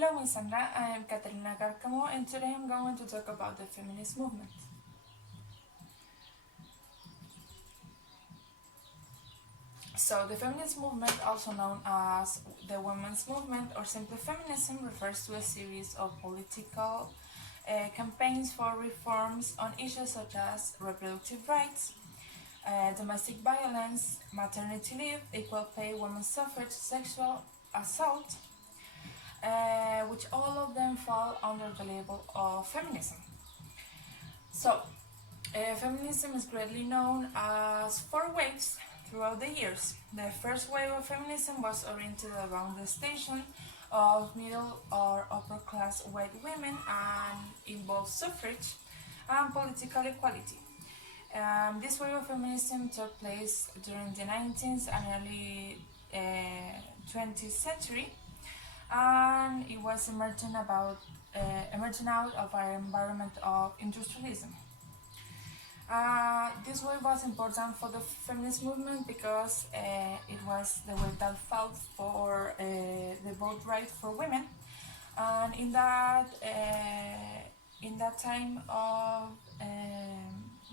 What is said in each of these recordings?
Hello, Miss Sandra. I am Catalina Carcamo, and today I'm going to talk about the feminist movement. So, the feminist movement, also known as the women's movement or simply feminism, refers to a series of political campaigns for reforms on issues such as reproductive rights, domestic violence, maternity leave, equal pay, women's suffrage, sexual assault, which all of them fall under the label of feminism. So, feminism is greatly known as four waves throughout the years. The first wave of feminism was oriented around the station of middle or upper class white women and involved suffrage and political equality. This wave of feminism took place during the 19th and early 20th century, and it was emerging out of our environment of industrialism. This wave was important for the feminist movement because it was the wave that fought for the vote right for women, and in that time of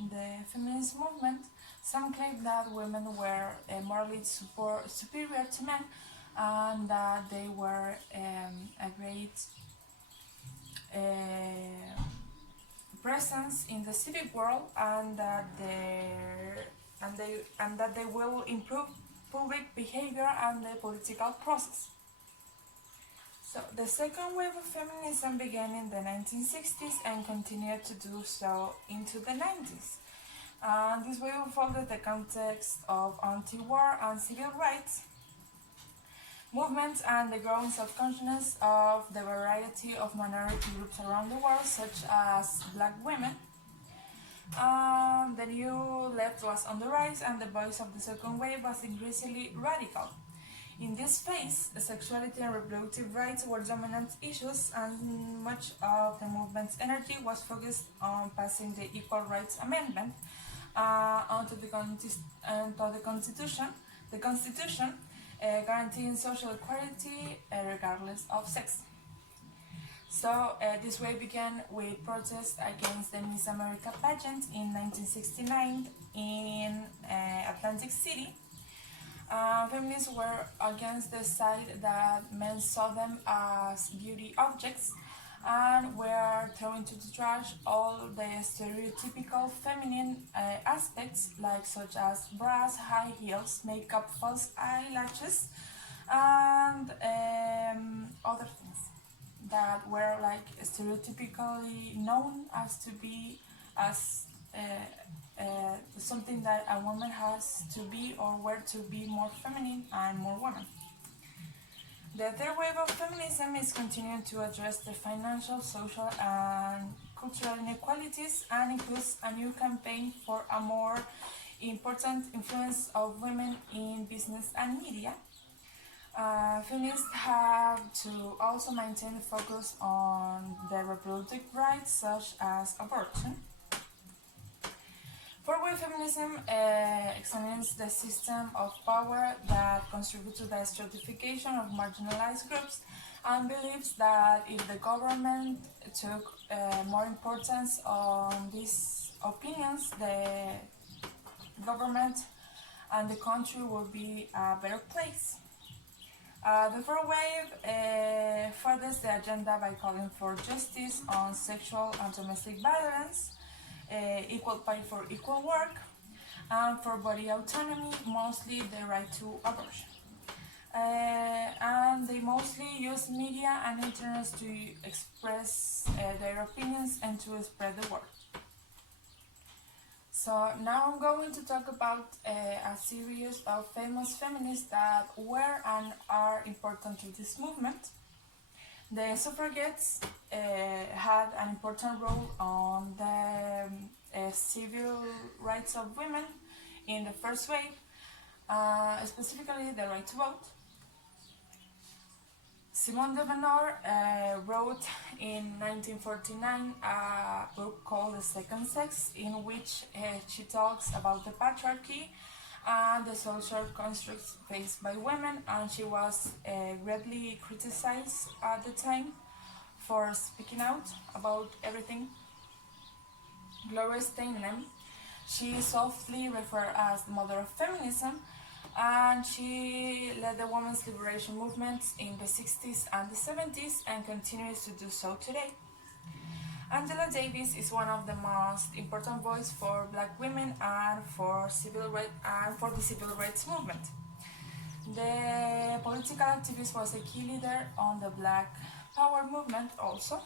the feminist movement, some claimed that women were morally superior to men, and that they were a great presence in the civic world, and that they will improve public behavior and the political process. So the second wave of feminism began in the 1960s and continued to do so into the 90s. And this wave unfolded the context of anti-war and civil rights movements and the growing self-consciousness of the variety of minority groups around the world, such as black women. The new left was on the rise, and the voice of the second wave was increasingly radical. In this phase, sexuality and reproductive rights were dominant issues, and much of the movement's energy was focused on passing the Equal Rights Amendment onto the Constitution. The Constitution guaranteeing social equality regardless of sex. So this way began with protests against the Miss America pageant in 1969 in Atlantic City. Feminists were against the side that men saw them as beauty objects and were throwing to the trash all the stereotypical feminine aspects, like such as bras, high heels, makeup, false eyelashes, and other things that were like stereotypically known as to be as something that a woman has to be or were to be more feminine and more woman. The third wave of feminism is continuing to address the financial, social, and cultural inequalities, and includes a new campaign for a more important influence of women in business and media. Feminists have to also maintain focus on the reproductive rights, such as abortion. Four-way feminism examines the system of power that contributes to the stratification of marginalized groups, and believes that if the government took more importance on these opinions, the government and the country will be a better place. The fourth wave furthers the agenda by calling for justice on sexual and domestic violence, equal pay for equal work, and for body autonomy, mostly the right to abortion. And they mostly use media and internet to express their opinions and to spread the word. So now I'm going to talk about a series of famous feminists that were and are important to this movement. The suffragettes had an important role on the civil rights of women in the first wave, specifically the right to vote. Simone de Beauvoir wrote in 1949 a book called The Second Sex, in which she talks about the patriarchy and the social constructs faced by women, and she was greatly criticized at the time for speaking out about everything. Gloria Steinem, she softly referred as the mother of feminism, and she led the women's liberation movements in the 60s and the 70s and continues to do so today. Angela Davis is one of the most important voices for black women and for the civil rights movement. The political activist was a key leader on the Black Power movement also.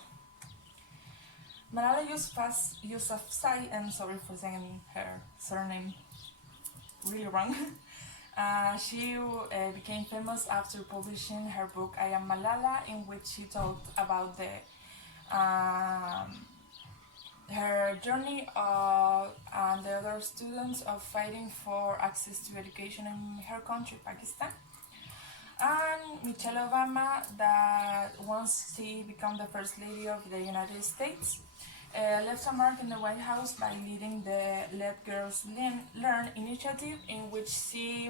Malala Yousafzai, I'm sorry for saying her surname really wrong. She became famous after publishing her book I Am Malala, in which she talked about her journey and the other students of fighting for access to education in her country, Pakistan. And Michelle Obama, that once she became the First Lady of the United States, left a mark in the White House by leading the Let Girls Learn initiative, in which she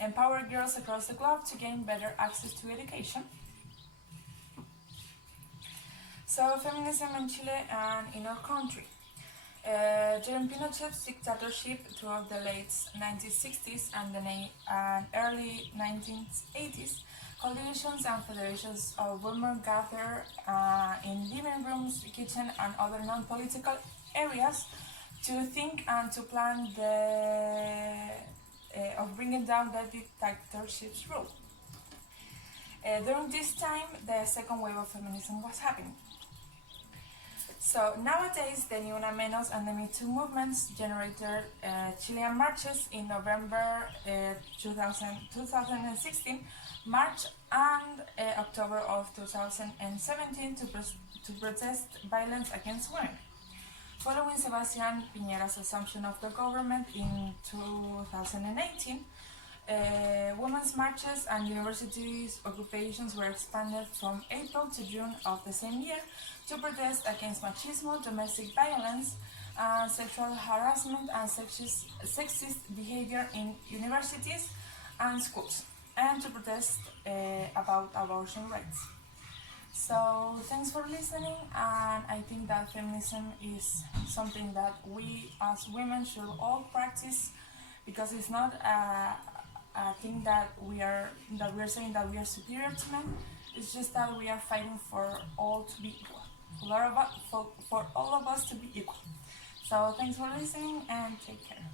empowered girls across the globe to gain better access to education. So, feminism in Chile and in our country. During Pinochet's dictatorship throughout the late 1960s and early 1980s, coalitions and federations of women gathered in living rooms, kitchen, and other non-political areas to think and to plan of bringing down the dictatorship's rule. During this time, the second wave of feminism was happening. So nowadays, the Ni Una Menos and the Me Too movements generated Chilean marches in November 2016, March and October of 2017 to protest violence against women. Following Sebastián Piñera's assumption of the government in 2018, women's marches and universities' occupations were expanded from April to June of the same year to protest against machismo, domestic violence, sexual harassment, and sexist behavior in universities and schools, and to protest about abortion rights. So thanks for listening, and I think that feminism is something that we as women should all practice, because it's not a thing that we are saying that we are superior to men. It's just that we are fighting for all to be equal, for all of us to be equal. So thanks for listening and take care.